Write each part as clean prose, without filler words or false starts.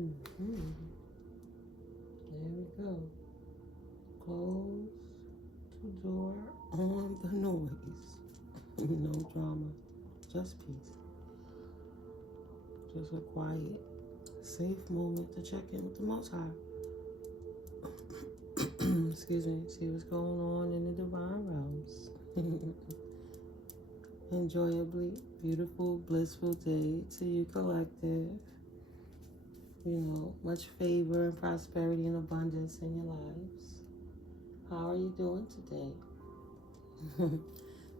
Mm-hmm. There we go. Close the door on the noise. No drama, just peace. Just a quiet, safe moment to check in with the Most High. Excuse me, see what's going on in the divine realms. Enjoyably, beautiful, blissful day to you, collective. You know, much favor and prosperity and abundance in your lives. How are you doing today?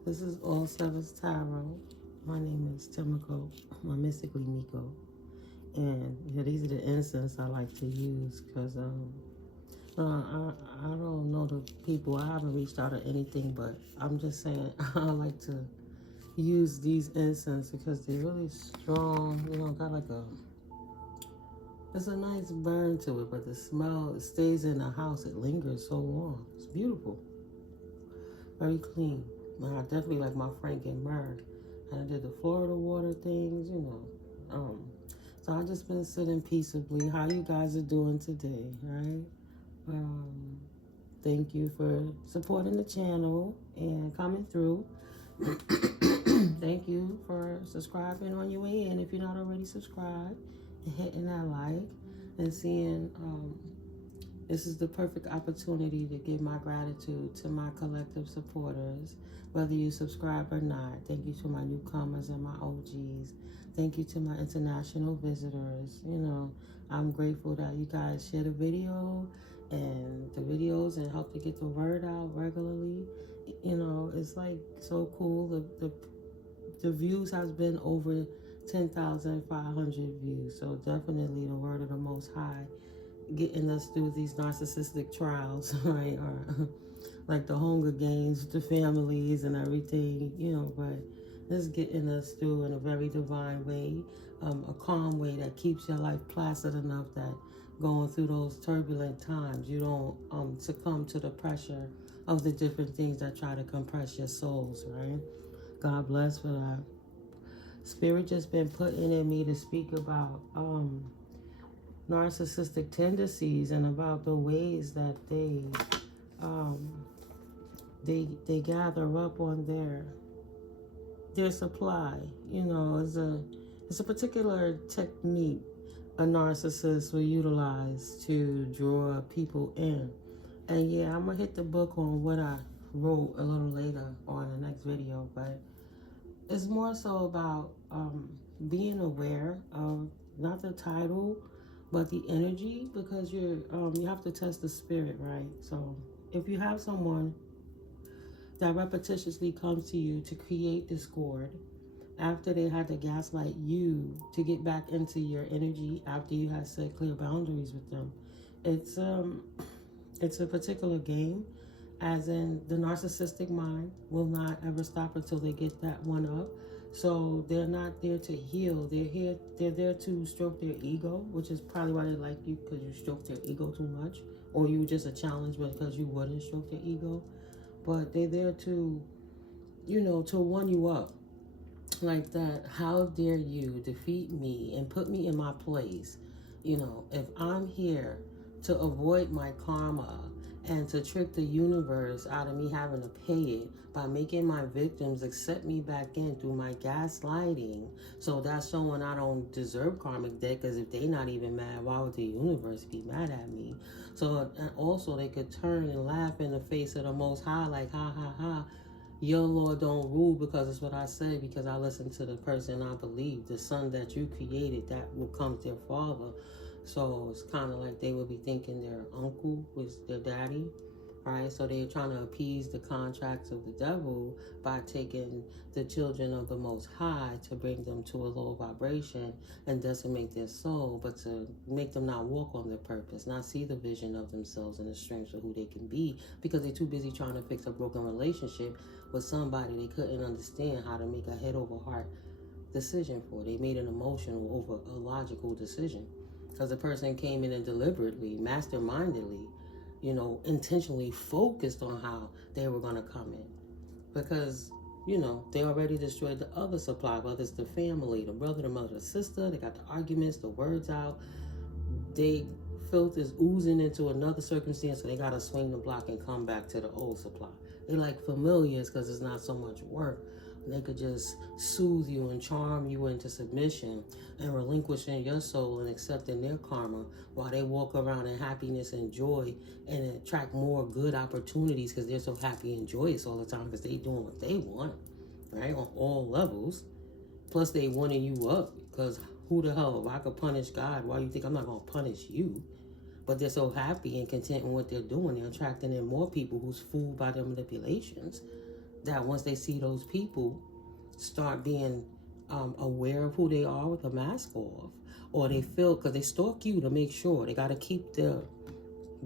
This is All Sevens Tarot. My name is Timiko. I'm mystically Miko. And yeah, these are the incense I like to use because I don't know the people. I haven't reached out or anything, but I'm just saying I like to use these incense because they're really strong. You know, got like it's a nice burn to it, but the smell, it stays in the house. It lingers so long. It's beautiful. Very clean. I definitely like my Frank and myrrh. And I did the Florida water things, you know. So I just been sitting peaceably. How you guys are doing today, right? Thank you for supporting the channel and coming through. Thank you for subscribing on your way in if you're not already subscribed, and hitting that like and seeing this is the perfect opportunity to give my gratitude to my collective supporters, whether you subscribe or not. Thank you to my newcomers and my OGs. Thank you to my international visitors. You know, I'm grateful that you guys share the video and the videos and help to get the word out regularly. You know, it's like so cool. The views has been over 10,500 views. So definitely the word of the Most High getting us through these narcissistic trials, right? Or like the Hunger Games, the families and everything, you know, but this is getting us through in a very divine way, a calm way that keeps your life placid enough that going through those turbulent times, you don't succumb to the pressure of the different things that try to compress your souls, right? God bless for that. Spirit just been putting in me to speak about narcissistic tendencies and about the ways that they gather up on their supply. You know, it's a particular technique a narcissist will utilize to draw people in. And yeah, I'm gonna hit the book on what I wrote a little later on the next video, but it's more so about being aware of not the title, but the energy, because you have to test the spirit, right? So if you have someone that repetitiously comes to you to create discord after they had to gaslight you to get back into your energy after you had set clear boundaries with them, it's a particular game, as in the narcissistic mind will not ever stop until they get that one up. So they're not there to heal. They're there to stroke their ego, which is probably why they like you, because you stroke their ego too much, or you were just a challenge because you wouldn't stroke their ego. But they're there to, you know, to one you up. Like that, how dare you defeat me and put me in my place? You know, if I'm here to avoid my karma and to trick the universe out of me having to pay it by making my victims accept me back in through my gaslighting, so that's showing I don't deserve karmic debt, because if they not even mad, why would the universe be mad at me? So, and also they could turn and laugh in the face of the Most High, like, ha ha ha, your Lord don't rule because it's what I say, because I listen to the person I believe. The son that you created, that will come their father. So it's kind of like they would be thinking their uncle was their daddy, right? So they're trying to appease the contracts of the devil by taking the children of the Most High to bring them to a lower vibration and decimate their soul, but to make them not walk on their purpose, not see the vision of themselves and the strengths of who they can be, because they're too busy trying to fix a broken relationship with somebody they couldn't understand how to make a head over heart decision for. They made an emotional over a logical decision, because the person came in and deliberately, mastermindedly, you know, intentionally focused on how they were going to come in, because, you know, they already destroyed the other supply, whether it's the family, the brother, the mother, the sister. They got the arguments, the words out. they filth is oozing into another circumstance, so they gotta swing the block and come back to the old supply. They like familiars because it's not so much work. They could just soothe you and charm you into submission and relinquishing your soul and accepting their karma while they walk around in happiness and joy and attract more good opportunities because they're so happy and joyous all the time because they doing what they want, right? On all levels. Plus they wanting you up because who the hell, if I could punish God, why do you think I'm not going to punish you? But they're so happy and content in what they're doing. They're attracting in more people who's fooled by their manipulations, that once they see those people start being aware of who they are with a mask off, or they feel, because they stalk you to make sure, they got to keep their,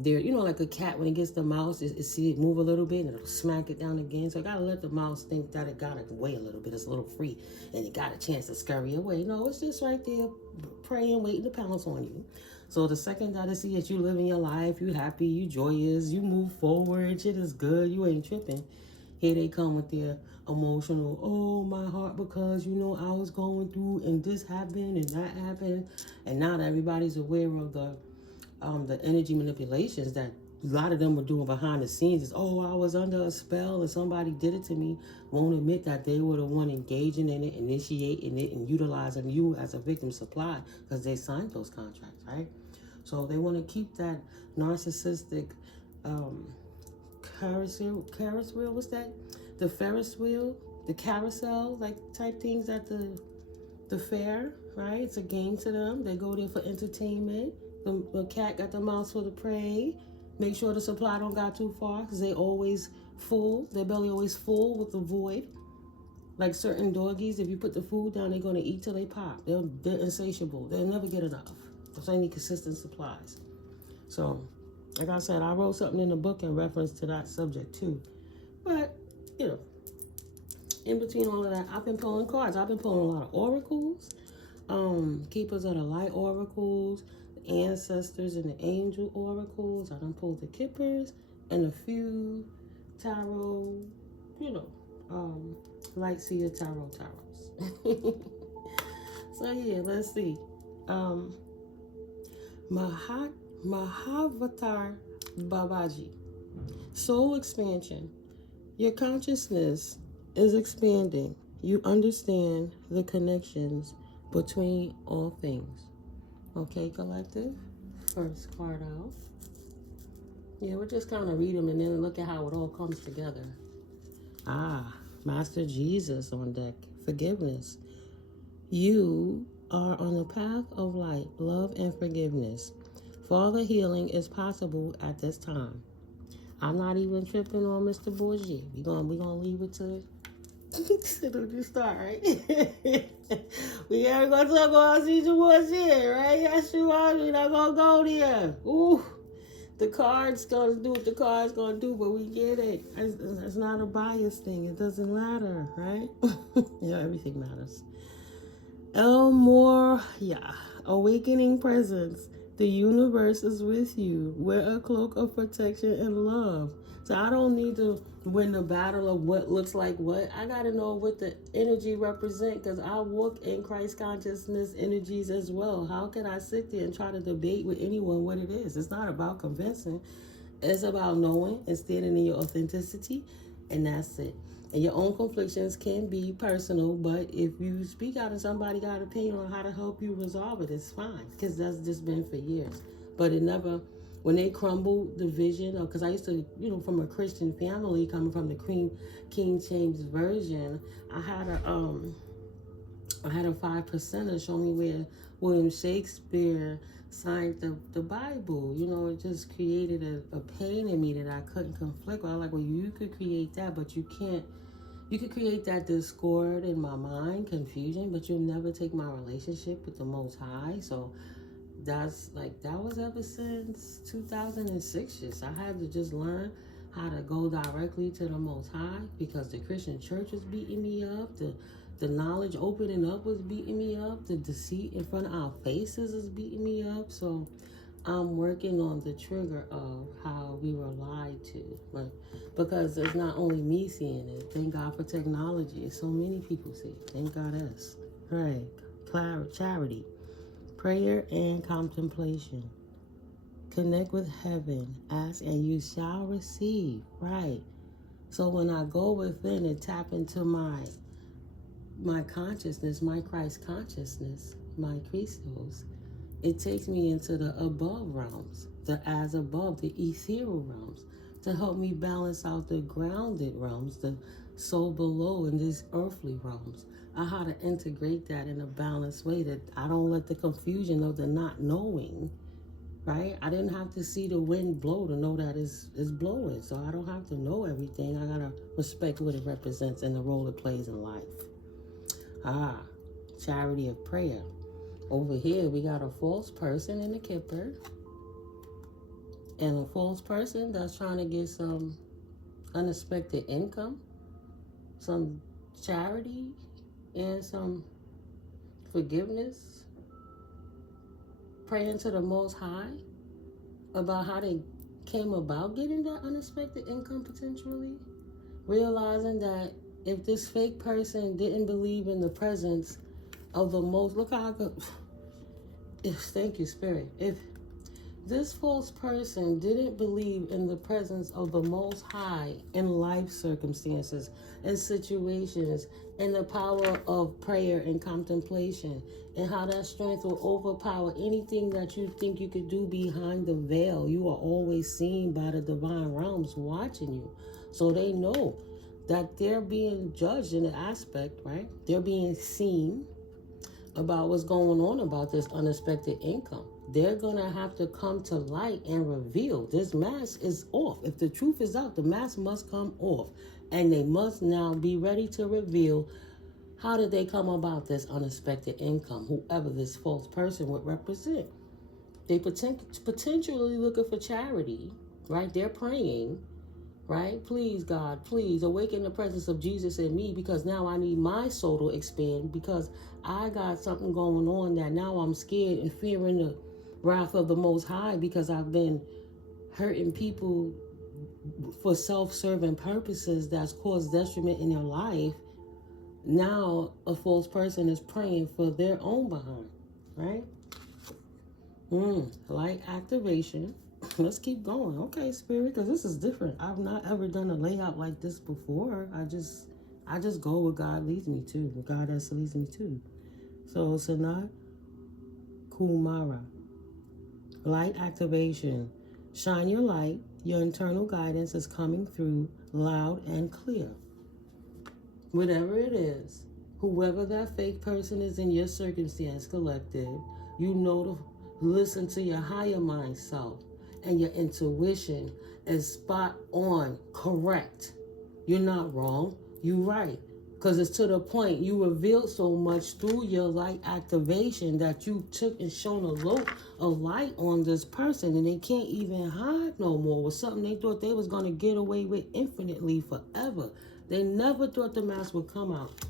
you know, like a cat when it gets the mouse, it see it move a little bit and it'll smack it down again. So I got to let the mouse think that it got away a little bit. It's a little free and it got a chance to scurry away. No, it's just right there praying, waiting to pounce on you. So the second that I see that you living your life, you happy, you joyous, you move forward, shit is good, you ain't tripping. Here they come with their emotional, oh, my heart, because, you know, I was going through and this happened and that happened. And now that everybody's aware of the energy manipulations that a lot of them were doing behind the scenes is, oh, I was under a spell and somebody did it to me, won't admit that they were the one engaging in it, initiating it, and utilizing you as a victim supply because they signed those contracts, right? So they want to keep that narcissistic Ferris wheel, what's that? The Ferris wheel, the carousel, like type things at the fair, right? It's a game to them. They go there for entertainment. The cat got the mouse for the prey. Make sure the supply don't got too far because they always full. Their belly always full with the void. Like certain doggies, if you put the food down, they're going to eat till they pop. They're insatiable. They'll never get enough. There's any consistent supplies. So, like I said, I wrote something in the book in reference to that subject too. But, you know, in between all of that, I've been pulling cards. I've been pulling a lot of oracles, keepers of the light oracles, ancestors and the angel oracles. I done pulled the kippers and a few tarot, you know, light seer tarots. So yeah, let's see. Mahavatar Babaji. Soul expansion. Your consciousness is expanding. You understand the connections between all things. Okay, collective. First card out. Yeah, we'll just kind of read them and then look at how it all comes together. Master Jesus on deck. Forgiveness. You are on the path of light, love, and forgiveness. Further healing is possible at this time. I'm not even tripping on Mr. Bourget. We gonna leave it to you start, right? We ain't gonna talk about Mr. Bourget, right? Yes, you are. We're not gonna go there. Ooh, the card's gonna do what the card's gonna do, but we get it. It's not a bias thing. It doesn't matter, right? Yeah, everything matters. Yeah. Awakening presence. The universe is with you. Wear a cloak of protection and love. So I don't need to win the battle of what looks like what. I got to know what the energy represents because I walk in Christ consciousness energies as well. How can I sit there and try to debate with anyone what it is? It's not about convincing. It's about knowing and standing in your authenticity, and that's it. And your own conflictions can be personal, but if you speak out and somebody got an opinion on how to help you resolve it, it's fine, because that's just been for years. But it never, when they crumbled the vision, because I used to, you know, from a Christian family, coming from the King James Version, I had a 5%er show me where William Shakespeare signed the Bible. You know, it just created a pain in me that I couldn't conflict with. I was like, well, you could create that, but you can't. You could create that discord in my mind, confusion, but you'll never take my relationship with the Most High. So that's like, that was ever since 2006. I had to just learn how to go directly to the Most High because the Christian church was beating me up. The knowledge opening up was beating me up. The deceit in front of our faces is beating me up. So I'm working on the trigger of how we were lied to. Like, because it's not only me seeing it. Thank God for technology. So many people see it. Thank God us. Right. Charity. Prayer and contemplation. Connect with heaven. Ask and you shall receive. Right. So when I go within and tap into my consciousness, my Christ consciousness, my Christos, it takes me into the above realms, the as above, the ethereal realms, to help me balance out the grounded realms, the soul below in these earthly realms. I how to integrate that in a balanced way, that I don't let the confusion of the not knowing, right? I didn't have to see the wind blow to know that it's blowing. So I don't have to know everything. I gotta respect what it represents and the role it plays in life. Charity of prayer. Over here, we got a false person in the kipper. And a false person that's trying to get some unexpected income, some charity, and some forgiveness. Praying to the Most High about how they came about getting that unexpected income potentially. Realizing that if this fake person didn't believe in the presence of the most, look how I go, thank you, Spirit. If this false person didn't believe in the presence of the Most High in life circumstances and situations, and the power of prayer and contemplation, and how that strength will overpower anything that you think you could do behind the veil. You are always seen by the divine realms watching you. So they know that they're being judged in an aspect, right? They're being seen about what's going on about this unexpected income. They're going to have to come to light and reveal. This mask is off. If the truth is out, the mask must come off. And they must now be ready to reveal how did they come about this unexpected income, whoever this false person would represent. They potentially looking for charity, right? They're praying, right? Please, God, please awaken the presence of Jesus in me, because now I need my soul to expand, because I got something going on that now I'm scared and fearing the wrath of the Most High, because I've been hurting people for self-serving purposes that's caused detriment in their life. Now a false person is praying for their own behind, right? Light activation. Let's keep going. Okay, Spirit, because this is different. I've not ever done a layout like this before. I just go where God leads me to, where God has leads me to. So Sanat Kumara. Light activation. Shine your light. Your internal guidance is coming through loud and clear. Whatever it is, whoever that fake person is in your circumstance, collective, you know to listen to your higher mind self, and your intuition is spot on, correct. You're not wrong, you're right. Because it's to the point you revealed so much through your light activation that you took and shone a light on this person, and they can't even hide no more with something they thought they was going to get away with infinitely forever. They never thought the mask would come out.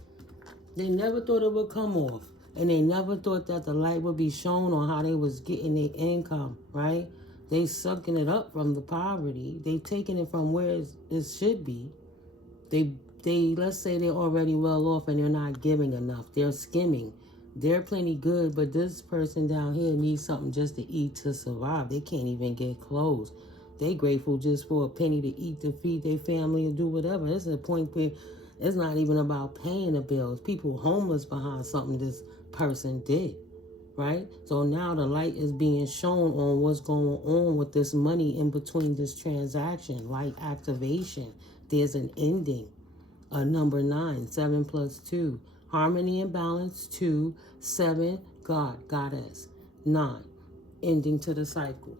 They never thought it would come off. And they never thought that the light would be shown on how they was getting their income, right? They sucking it up from the poverty. They taking it from where it should be. They let's say they're already well off and they're not giving enough. They're skimming. They're plenty good, but this person down here needs something just to eat to survive. They can't even get clothes. They grateful just for a penny to eat, to feed their family and do whatever. This is a point where it's not even about paying the bills. People homeless behind something this person did, right? So now the light is being shown on what's going on with this money in between this transaction. Light activation. There's an ending. Number 9, 7 plus 2. Harmony and balance, 2. 7, God, Goddess. 9, ending to the cycle.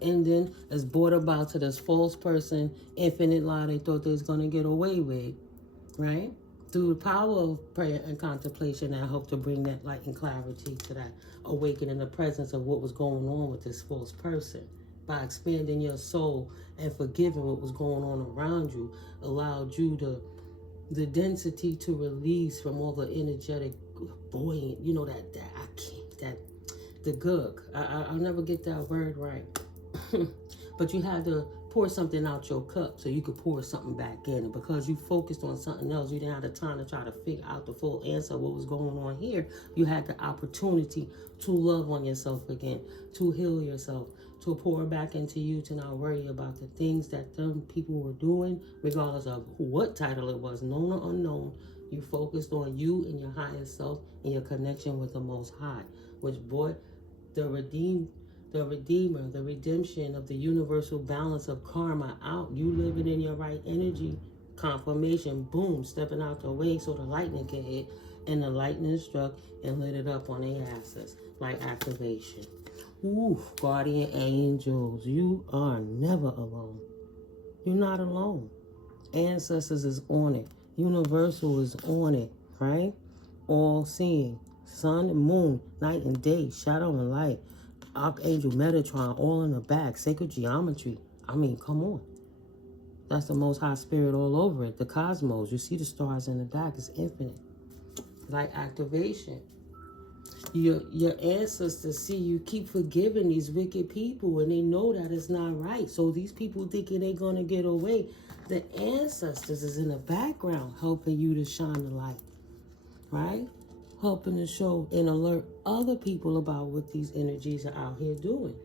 Ending is brought about to this false person, infinite lie they thought they was going to get away with, right? Through the power of prayer and contemplation, I hope to bring that light and clarity to that awakening the presence of what was going on with this false person. By expanding your soul and forgiving what was going on around you, allowed you to the density to release from all the energetic buoyant, you know, the gook. I'll never get that word right. But you had the pour something out your cup so you could pour something back in. And because you focused on something else, you didn't have the time to try to figure out the full answer of what was going on here. You had the opportunity to love on yourself again, to heal yourself, to pour back into you, to not worry about the things that them people were doing, regardless of what title it was, known or unknown. You focused on you and your higher self and your connection with the Most High, which brought the Redeemer, the redemption of the universal balance of karma out. You living in your right energy, confirmation, boom, stepping out the way so the lightning can hit, and the lightning struck and lit it up on their asses, like activation. Ooh, guardian angels, you are never alone. You're not alone. Ancestors is on it. Universal is on it, right? All seeing. Sun and moon, night and day, shadow and light. Archangel Metatron, all in the back. Sacred geometry. I mean, come on. That's the Most High Spirit all over it. The cosmos. You see the stars in the back. It's infinite. Like activation. Your ancestors see you keep forgiving these wicked people, and they know that it's not right. So these people thinking they're going to get away. The ancestors is in the background helping you to shine the light, right? Helping to show and alert other people about what these energies are out here doing,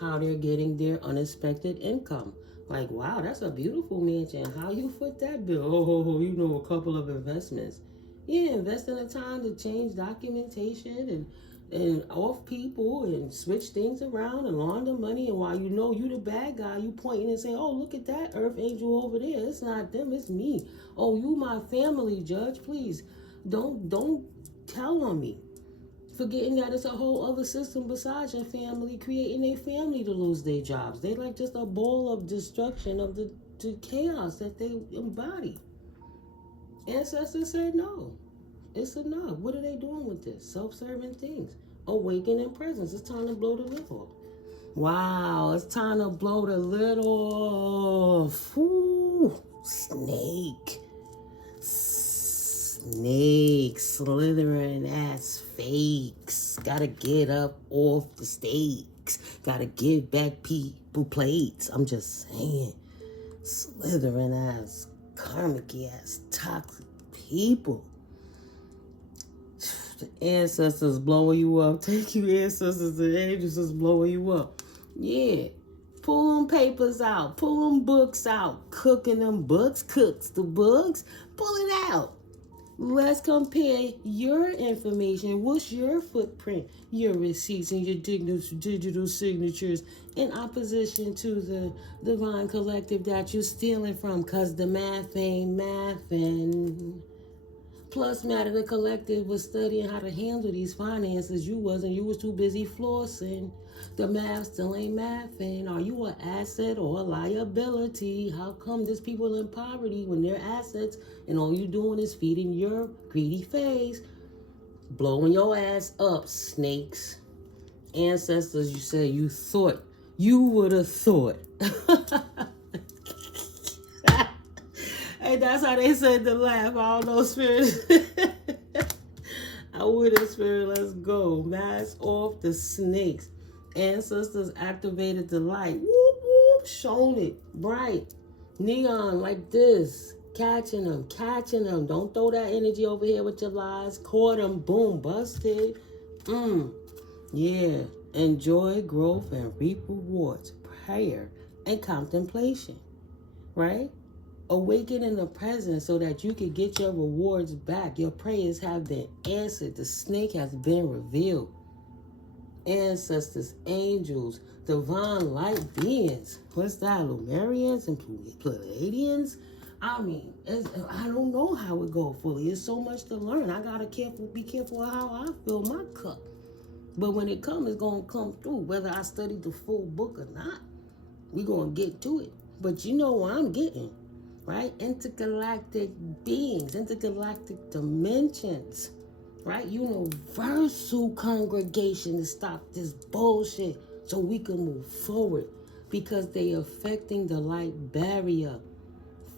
how they're getting their unexpected income. Like, wow, that's a beautiful mansion. How you foot that bill? Oh, you know, a couple of investments. Yeah, invest in the time to change documentation and off people and switch things around and launder money. And while you know you the bad guy, you pointing and saying, oh, look at that earth angel over there. It's not them, it's me. Oh, you my family, judge, please. Don't tell on me. Forgetting that it's a whole other system besides your family, creating a family to lose their jobs. They like just a ball of destruction of the chaos that they embody. Ancestors said no. It's enough. What are they doing with this? Self-serving things. Awakening presence. It's time to blow the lid off. Wow, it's time to blow the lid off. Ooh, snake. Snake, slithering ass fakes. Gotta get up off the stakes. Gotta give back people plates. I'm just saying. Slithering ass, karmic ass, toxic people. The ancestors blowing you up. Thank you, ancestors and angels is blowing you up. Yeah. Pull them papers out. Pull them books out. Cooking them books. Cooks the books. Pull it out. Let's compare your information. What's your footprint, your receipts, and your digital signatures in opposition to the divine collective that you're stealing from? Because the math ain't mathin'. Plus, Matter, the collective was studying how to handle these finances. You wasn't. You was too busy flossing. The math still ain't mathin'. Are you an asset or a liability? How come there's people in poverty when they're assets and all you doing is feeding your greedy face? Blowing your ass up, snakes. Ancestors, you said you thought. You would have thought. Hey, that's how they said to laugh. I don't know, spirit. I would have, spirit. Let's go. Mask off the snakes. Ancestors activated the light. Whoop, whoop. Shown it. Bright. Neon like this. Catching them. Catching them. Don't throw that energy over here with your lies. Caught them. Boom. Busted. Yeah. Enjoy growth and reap rewards. Prayer and contemplation. Right? Awaken in the present so that you can get your rewards back. Your prayers have been answered. The snake has been revealed. Ancestors, angels, divine light beings. What's that? Lumerians and Pleiadians? I mean, I don't know how it go fully. It's so much to learn. I gotta be careful of how I fill my cup. But when it comes, it's gonna come through. Whether I study the full book or not, we're gonna get to it. But you know what I'm getting. Right? Intergalactic beings, intergalactic dimensions, right? Universal congregation to stop this bullshit so we can move forward because they affecting the light barrier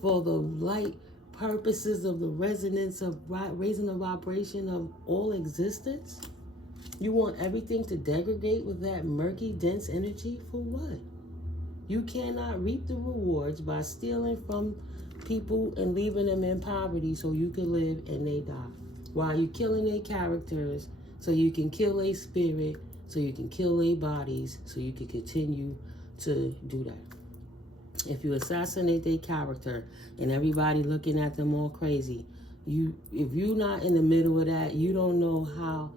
for the light purposes of the resonance of raising the vibration of all existence. You want everything to degrade with that murky, dense energy for what? You cannot reap the rewards by stealing from people and leaving them in poverty so you can live and they die. While you killing their characters so you can kill their spirit, so you can kill their bodies, so you can continue to do that. If you assassinate their character and everybody looking at them all crazy, if you're not in the middle of that, you don't know how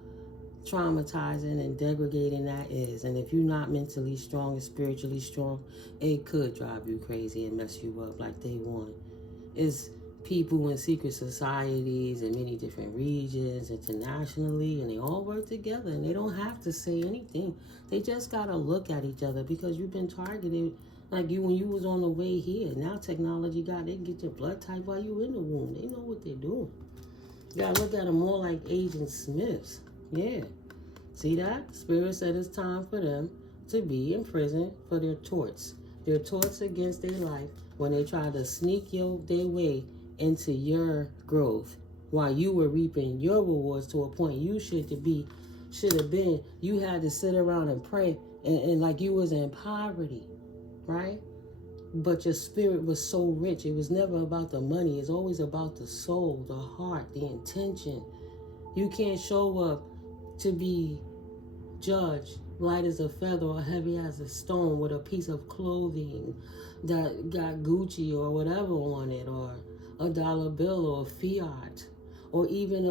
traumatizing and degrading that is. And if you're not mentally strong and spiritually strong, it could drive you crazy and mess you up like they want. It's people in secret societies in many different regions internationally, and they all work together, and they don't have to say anything. They just gotta look at each other because you've been targeted like you when you was on the way here. Now technology they can get your blood type while you in the womb. They know what they're doing. You gotta look at them more like Agent Smiths. Yeah. See that? Spirit said it's time for them to be in prison for their torts. Their torts against their life when they try to sneak their way into your growth while you were reaping your rewards to a point you should have been. You had to sit around and pray and like you was in poverty, right? But your spirit was so rich. It was never about the money. It's always about the soul, the heart, the intention. You can't show up to be judged light as a feather or heavy as a stone with a piece of clothing that got Gucci or whatever on it, or a dollar bill or a fiat, or even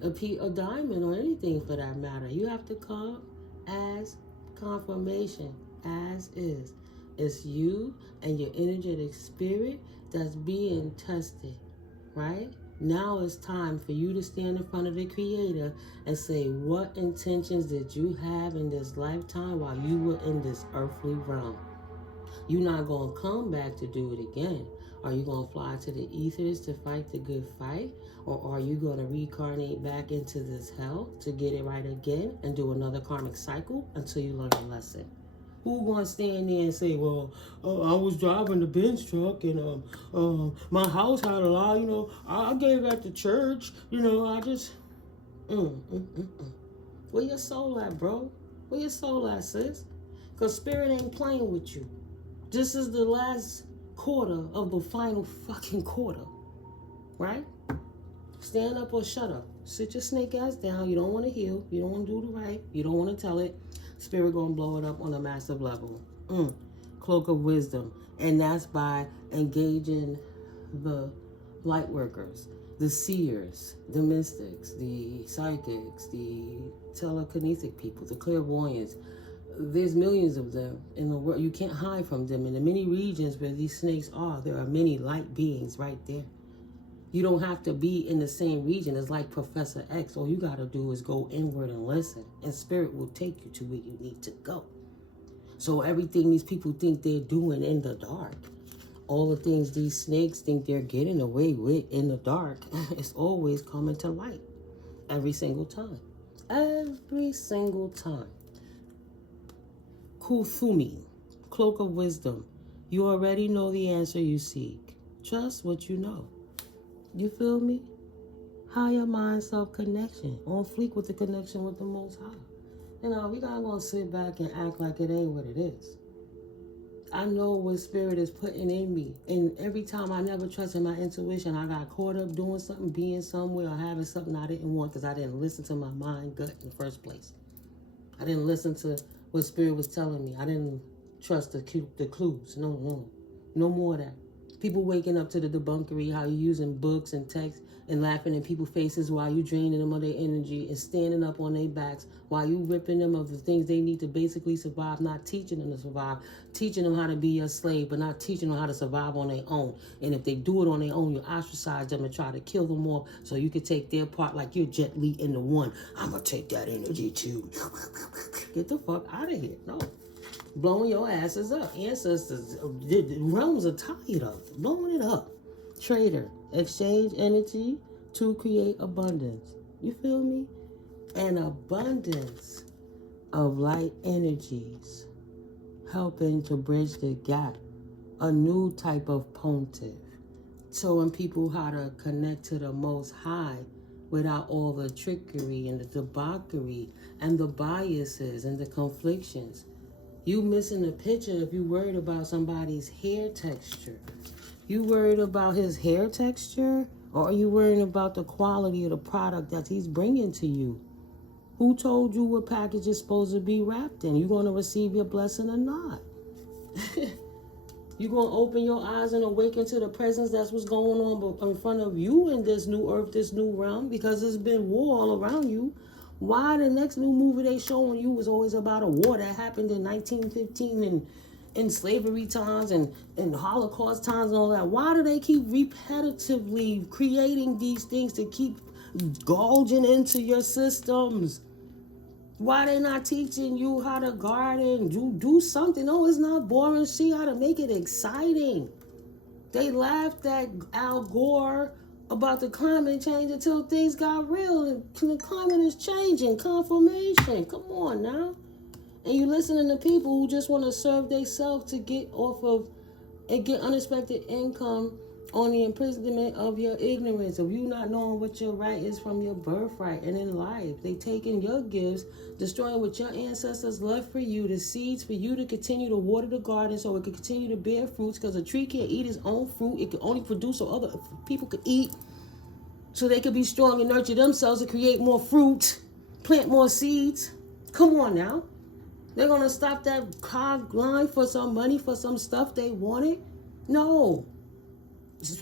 a diamond or anything for that matter. You have to come as confirmation, as is. It's you and your energetic spirit that's being tested, right? Now it's time for you to stand in front of the Creator and say, what intentions did you have in this lifetime while you were in this earthly realm? You're not going to come back to do it again. Are you going to fly to the ethers to fight the good fight? Or are you going to reincarnate back into this hell to get it right again and do another karmic cycle until you learn a lesson? Who going to stand there and say, well, I was driving the Benz truck and my house had a lot, I gave at the church, I just, Where your soul at, bro? Where your soul at, sis? Because spirit ain't playing with you. This is the last quarter of the final fucking quarter, right? Stand up or shut up. Sit your snake ass down. You don't want to heal. You don't want to do the right. You don't want to tell it. Spirit gonna blow it up on a massive level. Cloak of wisdom. And that's by engaging the light workers, the seers, the mystics, the psychics, the telekinetic people, the clairvoyants. There's millions of them in the world. You can't hide from them. In the many regions where these snakes are, there are many light beings right there. You don't have to be in the same region as like Professor X. All you got to do is go inward and listen, and spirit will take you to where you need to go. So everything these people think they're doing in the dark, all the things these snakes think they're getting away with in the dark, it's always coming to light. Every single time. Every single time. Kufumi, cloak of wisdom. You already know the answer you seek. Trust what you know. You feel me? Higher mind self-connection. On fleek with the connection with the Most High. We not going to sit back and act like it ain't what it is. I know what spirit is putting in me. And every time I never trusted my intuition, I got caught up doing something, being somewhere, or having something I didn't want because I didn't listen to my mind gut in the first place. I didn't listen to what spirit was telling me. I didn't trust the clues. No more of that. People waking up to the debunkery, how you using books and text and laughing in people's faces while you draining them of their energy and standing up on their backs while you ripping them of the things they need to basically survive, not teaching them to survive, teaching them how to be a slave, but not teaching them how to survive on their own. And if they do it on their own, you ostracize them and try to kill them all so you can take their part like you're Jet Li in the one. I'm going to take that energy too. Get the fuck out of here. No. Blowing your asses up. Ancestors, the realms are tired of blowing it up. Trader, exchange energy to create abundance. You feel me? An abundance of light energies helping to bridge the gap. A new type of pontiff. Showing people how to connect to the Most High without all the trickery and the debauchery and the biases and the conflictions. You missing the picture if you worried about somebody's hair texture. You worried about his hair texture? Or are you worried about the quality of the product that he's bringing to you? Who told you what package is supposed to be wrapped in? You going to receive your blessing or not? You going to open your eyes and awaken to the presence that's what's going on in front of you in this new earth, this new realm, because there's been war all around you. Why the next new movie they showing you is always about a war that happened in 1915 and in slavery times and in Holocaust times and all that? Why do they keep repetitively creating these things to keep gouging into your systems? Why they not teaching you how to garden? Do something. No, it's not boring. See how to make it exciting. They laughed at Al Gore about the climate change until things got real. And the climate is changing. Confirmation. Come on now. And you listening to people who just want to serve themselves to get off of and get unexpected income on the imprisonment of your ignorance, of you not knowing what your right is from your birthright. And in life, they taking your gifts, destroying what your ancestors left for you, the seeds for you to continue to water the garden so it can continue to bear fruits, because a tree can't eat its own fruit. It can only produce so other people could eat, so they could be strong and nurture themselves to create more fruit, plant more seeds. Come on now. They're going to stop that cog line for some money, for some stuff they wanted? No.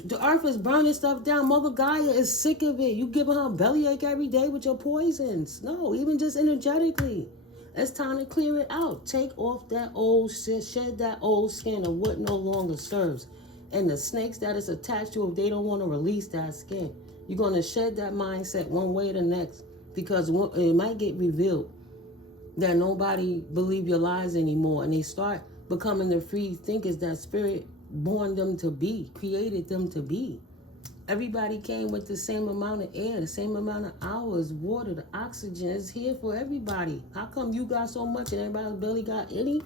The earth is burning stuff down. Mother Gaia is sick of it. You giving her a bellyache every day with your poisons. No, even just energetically. It's time to clear it out. Take off that old shit, shed that old skin of what no longer serves. And the snakes that it's attached to, if they don't want to release that skin, you're going to shed that mindset one way or the next, because it might get revealed that nobody believe your lies anymore, and they start becoming the free thinkers that spirit born them to be, created them to be. Everybody came with the same amount of air, the same amount of hours, water, the oxygen is here for everybody. How come you got so much and everybody barely got any?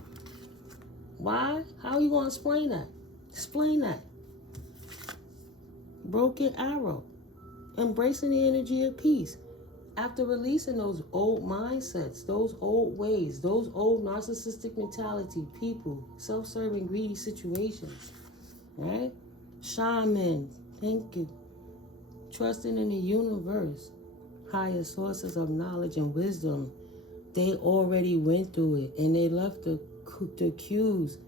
Why? How are you going to explain that? Explain that. Broken arrow. Embracing the energy of peace. After releasing those old mindsets, those old ways, those old narcissistic mentality, people, self-serving, greedy situations, right? Shaman, thank you. Trusting in the universe, higher sources of knowledge and wisdom. They already went through it and they left the cues.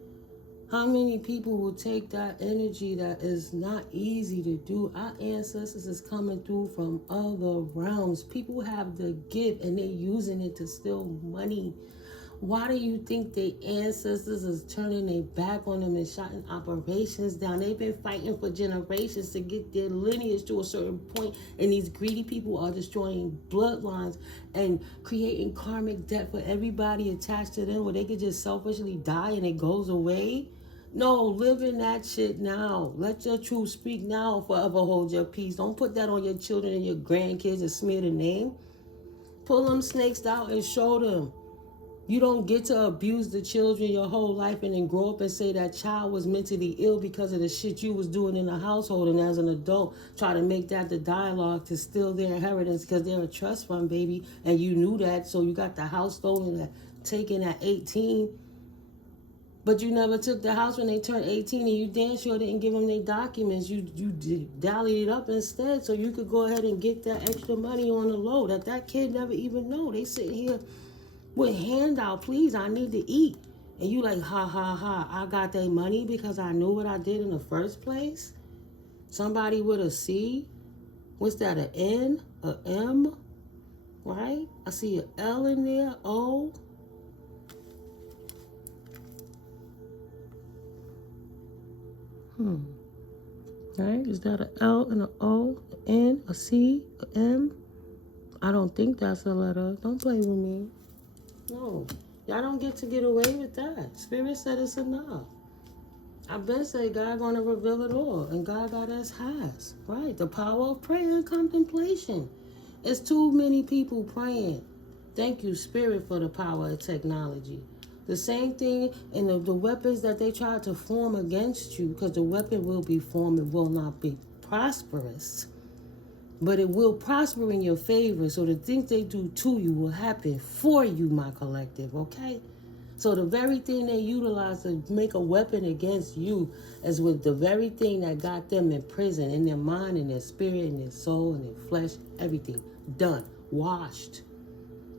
How many people will take that energy that is not easy to do? Our ancestors is coming through from other realms. People have the gift and they're using it to steal money. Why do you think the ancestors is turning their back on them and shutting operations down? They've been fighting for generations to get their lineage to a certain point, and these greedy people are destroying bloodlines and creating karmic debt for everybody attached to them, where they could just selfishly die and it goes away. No, live in that shit now. Let your truth speak now. Forever hold your peace. Don't put that on your children and your grandkids and smear the name. Pull them snakes out and show them. You don't get to abuse the children your whole life and then grow up and say that child was mentally ill because of the shit you was doing in the household, and as an adult try to make that the dialogue to steal their inheritance because they're a trust fund baby and you knew that, so you got the house stolen, taken at 18. But you never took the house when they turned 18, and you damn sure didn't give them their documents. You dallied it up instead so you could go ahead and get that extra money on the low that kid never even know. They sit here with handout, please, I need to eat. And you like, ha, ha, ha, I got their money because I knew what I did in the first place? Somebody with a C? What's that, an N? A M? Right? I see an L in there, O. Right? Is that an L and an O, an N, a C, a M? I don't think that's a letter. Don't play with me. No. Y'all don't get to get away with that. Spirit said it's enough. I've been saying God gonna reveal it all, and God got us has. Right? The power of prayer and contemplation. It's too many people praying. Thank you, Spirit, for the power of technology. The same thing in the weapons that they tried to form against you, because the weapon will be formed, it will not be prosperous, but it will prosper in your favor. So the things they do to you will happen for you, my collective, okay? So the very thing they utilize to make a weapon against you is with the very thing that got them in prison, in their mind, in their spirit, in their soul, in their flesh, everything. Done. Washed.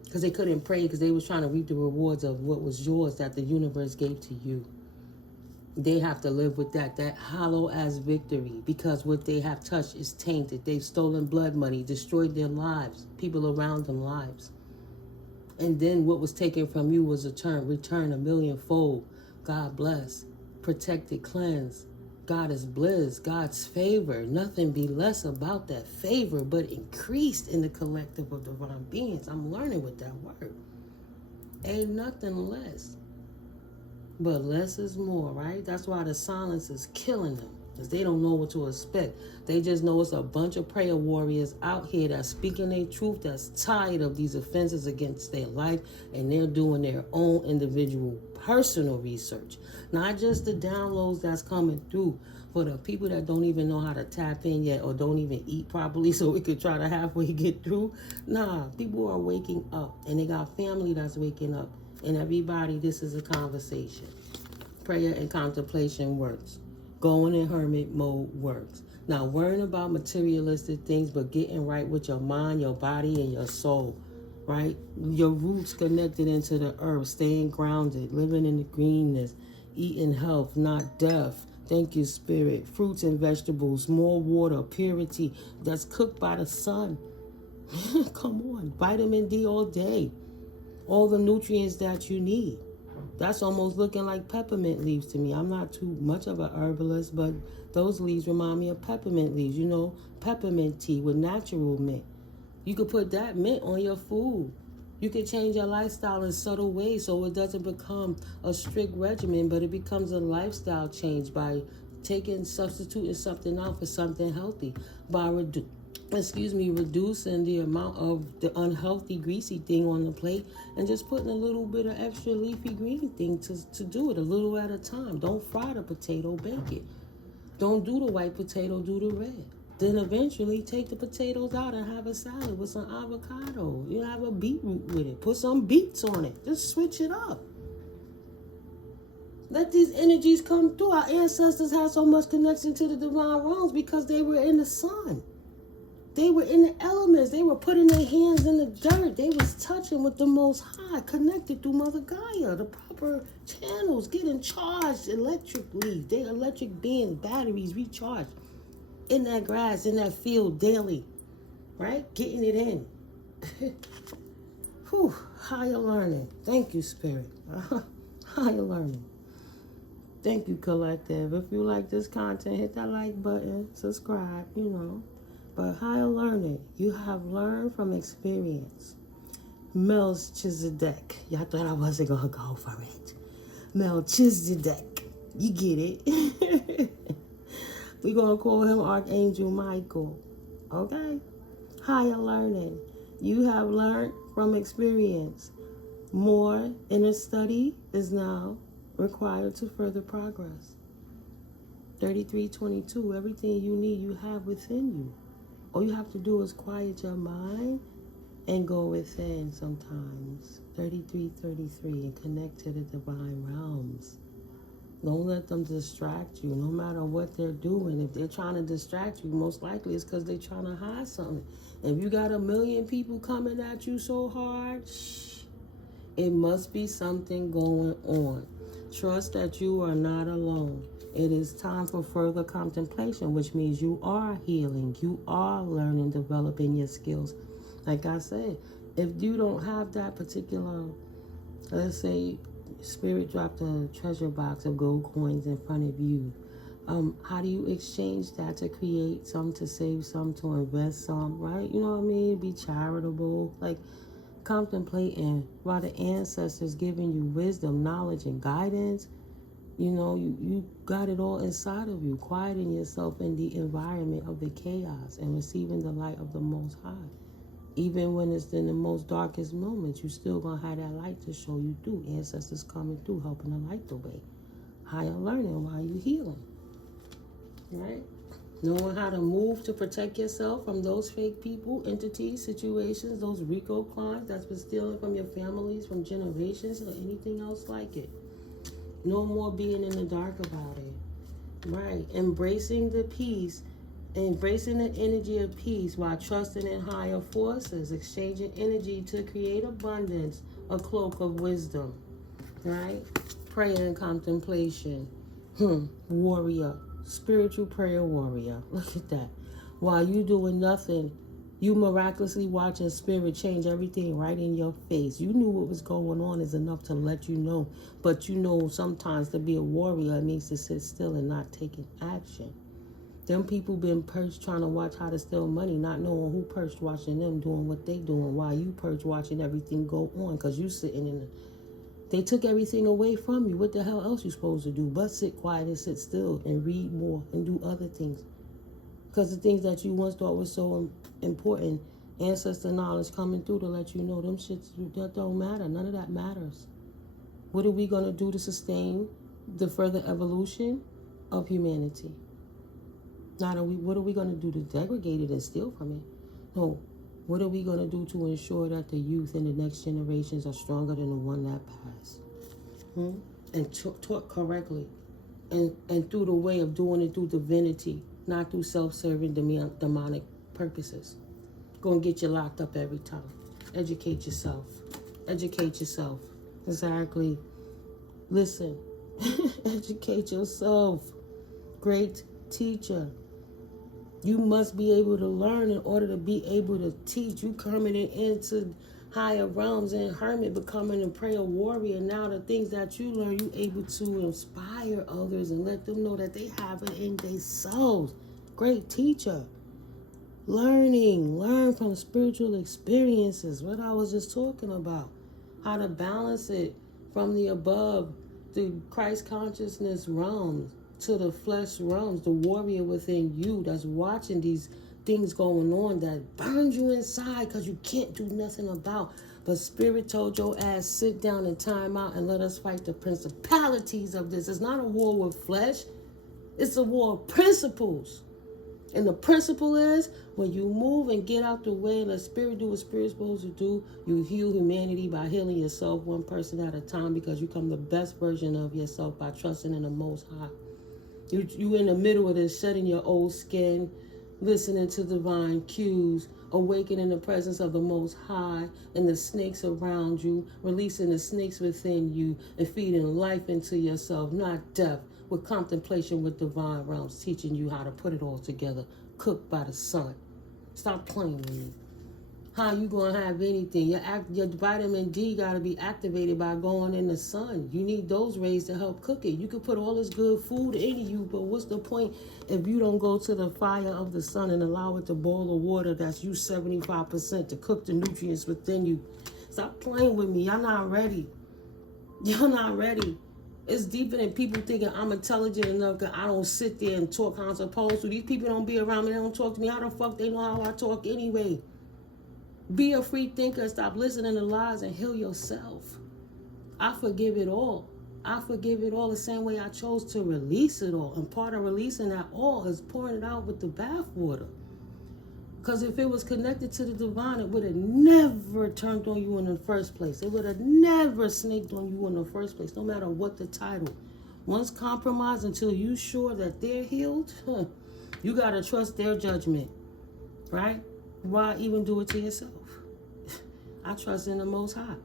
Because they couldn't pray because they was trying to reap the rewards of what was yours that the universe gave to you. They have to live with that hollow-ass victory, because what they have touched is tainted. They've stolen blood money, destroyed their lives, people around them lives. And then what was taken from you was return a millionfold. God bless, protected, cleanse. God is bliss, God's favor. Nothing be less about that favor, but increased in the collective of divine beings. I'm learning with that word. Ain't nothing less. But less is more, right? That's why the silence is killing them, because they don't know what to expect. They just know it's a bunch of prayer warriors out here that's speaking their truth, that's tired of these offenses against their life, and they're doing their own individual personal research. Not just the downloads that's coming through for the people that don't even know how to tap in yet or don't even eat properly so we could try to halfway get through. Nah, people are waking up, and they got family that's waking up. And everybody, this is a conversation. Prayer and contemplation works. Going in hermit mode works. Now, worrying about materialistic things, but getting right with your mind, your body, and your soul, right? Your roots connected into the earth, staying grounded, living in the greenness, eating health, not death. Thank you, Spirit. Fruits and vegetables, more water, purity that's cooked by the sun. Come on. Vitamin D all day. All the nutrients that you need. That's almost looking like peppermint leaves to me. I'm not too much of a herbalist, but those leaves remind me of peppermint leaves. You know, peppermint tea with natural mint. You could put that mint on your food. You could change your lifestyle in subtle ways so it doesn't become a strict regimen, but it becomes a lifestyle change by substituting something out for something healthy, by reducing the amount of the unhealthy, greasy thing on the plate and just putting a little bit of extra leafy green thing to do it a little at a time. Don't fry the potato, bake it. Don't do the white potato, do the red. Then eventually take the potatoes out and have a salad with some avocado. You have a beetroot with it. Put some beets on it. Just switch it up. Let these energies come through. Our ancestors had so much connection to the divine realms because they were in the sun. They were in the elements. They were putting their hands in the dirt. They was touching with the Most High, connected through Mother Gaia, the proper channels, getting charged electrically. They electric beings, batteries recharged in that grass, in that field daily, right? Getting it in. Whew, higher learning. Thank you, Spirit. Higher learning. Thank you, Collective. If you like this content, hit that like button, subscribe, you know. But higher learning, you have learned from experience. Melchizedek. Y'all thought I wasn't going to go for it. Melchizedek. You get it. We're going to call him Archangel Michael. Okay? Higher learning. You have learned from experience. More inner study is now required to further progress. 3322. Everything you need, you have within you. All you have to do is quiet your mind and go within sometimes. 3333 and connect to the divine realms. Don't let them distract you, no matter what they're doing. If they're trying to distract you, most likely it's because they're trying to hide something. If you got 1 million people coming at you so hard, it must be something going on. Trust that you are not alone. It is time for further contemplation, which means you are healing. You are learning, developing your skills. Like I said, if you don't have that particular, let's say, Spirit dropped a treasure box of gold coins in front of you. How do you exchange that to create some, to save some, to invest some, right? You know what I mean? Be charitable. Like, contemplating while the ancestors giving you wisdom, knowledge, and guidance. You know, you got it all inside of you, quieting yourself in the environment of the chaos and receiving the light of the Most High. Even when it's in the most darkest moments, you still going to have that light to show you through. Ancestors coming through, helping to light the way. Higher learning while you healing. Right? Knowing how to move to protect yourself from those fake people, entities, situations, those RICO crimes that's been stealing from your families, from generations, or anything else like it. No more being in the dark about it. Right. Embracing the peace, embracing the energy of peace while trusting in higher forces, exchanging energy to create abundance, a cloak of wisdom. Right? Prayer and contemplation. Warrior. Spiritual prayer warrior. Look at that. While you doing nothing, you miraculously watching spirit change everything right in your face. You knew what was going on is enough to let you know. But you know sometimes to be a warrior, it means to sit still and not taking action. Them people been perched trying to watch how to steal money, not knowing who perched watching them doing what they doing while you perched watching everything go on because you sitting in the... They took everything away from you. What the hell else you supposed to do but sit quiet and sit still and read more and do other things? Because the things that you once thought was so important, ancestor knowledge coming through to let you know them shits, that don't matter. None of that matters. What are we going to do to sustain the further evolution of humanity? What are we going to do to degrade it and steal from it? No. What are we going to do to ensure that the youth and the next generations are stronger than the one that passed? And taught correctly. And through the way of doing it through divinity, not through self-serving demonic purposes. Going to get you locked up every time. Educate yourself. Educate yourself. Exactly. Listen. Educate yourself. Great teacher. You must be able to learn in order to be able to teach. You coming into higher realms and hermit, becoming a prayer warrior. Now the things that you learn, you able to inspire others and let them know that they have it in themselves. Great teacher. Learn from spiritual experiences. What I was just talking about. How to balance it from the above, the Christ consciousness realms, to the flesh realms, the warrior within you that's watching these things going on that burns you inside because you can't do nothing about. But spirit told your ass, sit down and time out and let us fight the principalities of this. It's not a war with flesh. It's a war of principles. And the principle is when you move and get out the way and let spirit do what spirit's supposed to do, you heal humanity by healing yourself one person at a time because you become the best version of yourself by trusting in the Most High. You in the middle of this, shedding your old skin, listening to divine cues, awakening the presence of the Most High and the snakes around you, releasing the snakes within you, and feeding life into yourself, not death, with contemplation with divine realms, teaching you how to put it all together, cooked by the sun. Stop playing with me. How you going to have anything? Your vitamin D got to be activated by going in the sun. You need those rays to help cook it. You can put all this good food in you, but what's the point if you don't go to the fire of the sun and allow it to boil the water that's used 75% to cook the nutrients within you? Stop playing with me. Y'all not ready. Y'all not ready. It's deeper than people thinking I'm intelligent enough because I don't sit there and talk how I'm supposed to. These people don't be around me. They don't talk to me. How the fuck they know how I talk anyway? Be a free thinker. Stop listening to lies and heal yourself. I forgive it all. I forgive it all the same way I chose to release it all. And part of releasing that all is pouring it out with the bath water. Because if it was connected to the divine, it would have never turned on you in the first place. It would have never snaked on you in the first place, no matter what the title. Once compromised until you sure that they're healed, you got to trust their judgment, right? Why even do it to yourself? I trust in the Most High.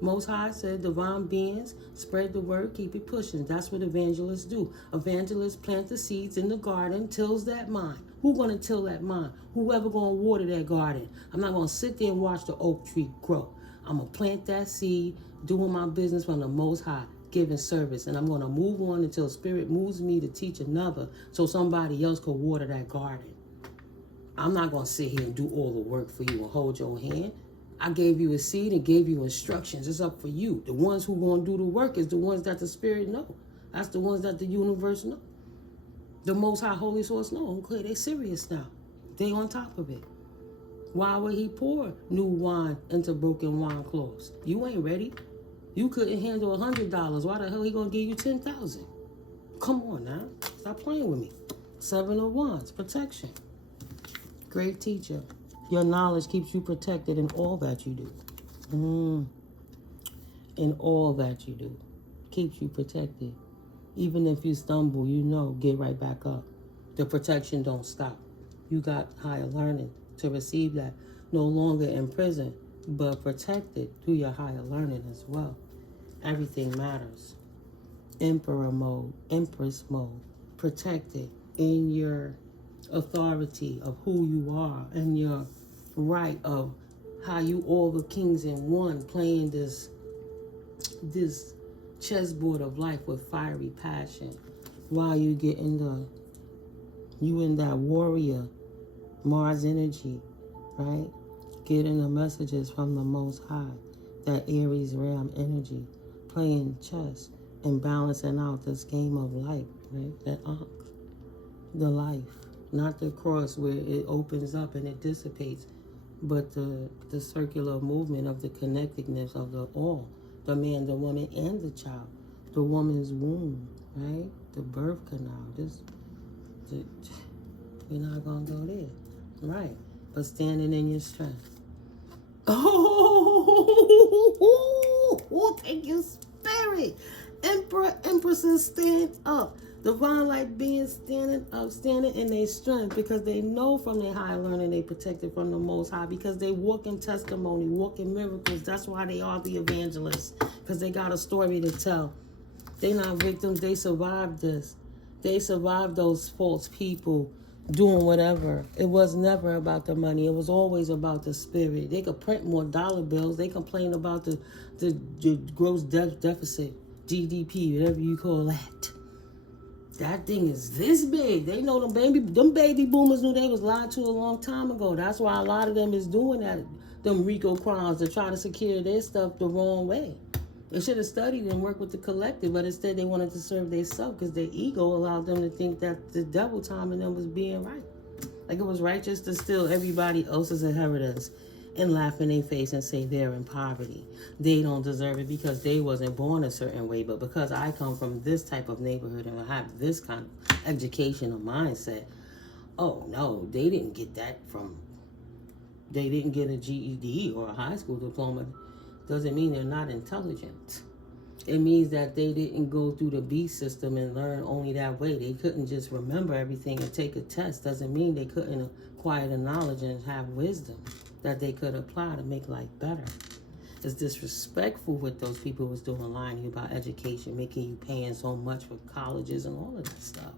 Most High said, divine beings, spread the word, keep it pushing. That's what evangelists do. Evangelists plant the seeds in the garden, tills that mind. Who gonna till that mind? Whoever gonna water that garden? I'm not gonna sit there and watch the oak tree grow. I'm gonna plant that seed, doing my business from the Most High, giving service. And I'm gonna move on until Spirit moves me to teach another so somebody else could water that garden. I'm not gonna sit here and do all the work for you and hold your hand. I gave you a seed and gave you instructions. It's up for you. The ones who gonna do the work is the ones that the Spirit know. That's the ones that the universe know. The Most High Holy Source know. Okay, they serious now. They on top of it. Why would he pour new wine into broken wine cloths? You ain't ready. You couldn't handle $100. Why the hell he gonna give you $10,000? Come on now. Stop playing with me. Seven of Wands, protection. Great teacher. Your knowledge keeps you protected in all that you do. In all that you do. Keeps you protected. Even if you stumble, you know, get right back up. The protection don't stop. You got higher learning to receive that. No longer in prison, but protected through your higher learning as well. Everything matters. Emperor mode, Empress mode. Protected in your authority of who you are and your right of how you all the kings in one playing this chessboard of life with fiery passion while you get in that warrior Mars energy, right? Getting the messages from the Most High, that Aries Ram energy, playing chess and balancing out this game of life, right? That the life, not the cross where it opens up and it dissipates, but the circular movement of the connectedness of the all, the man, the woman, and the child, the woman's womb, right? The birth canal. We're not gonna go there, right? But standing in your strength. Oh, take your spirit. Emperor, empresses, stand up. Divine light beings standing up, standing in their strength, because they know from their higher learning they protected from the Most High, because they walk in testimony, walk in miracles. That's why they are the evangelists, because they got a story to tell. They not victims. They survived this. They survived those false people doing whatever. It was never about the money. It was always about the spirit. They could print more dollar bills. They complain about the gross deficit, GDP, whatever you call that. That thing is this big. They know them baby boomers knew they was lied to a long time ago. That's why a lot of them is doing that, them RICO crimes, to try to secure their stuff the wrong way. They should have studied and worked with the collective, but instead they wanted to serve themselves because their ego allowed them to think that the devil time in them was being right. Like it was righteous to steal everybody else's inheritance and laugh in their face and say they're in poverty. They don't deserve it because they wasn't born a certain way, but because I come from this type of neighborhood and I have this kind of educational mindset, oh no, they didn't get they didn't get a GED or a high school diploma. Doesn't mean they're not intelligent. It means that they didn't go through the B system and learn only that way. They couldn't just remember everything and take a test. Doesn't mean they couldn't acquire the knowledge and have wisdom that they could apply to make life better. It's disrespectful what those people was doing, lying to you about education, making you paying so much for colleges and all of that stuff.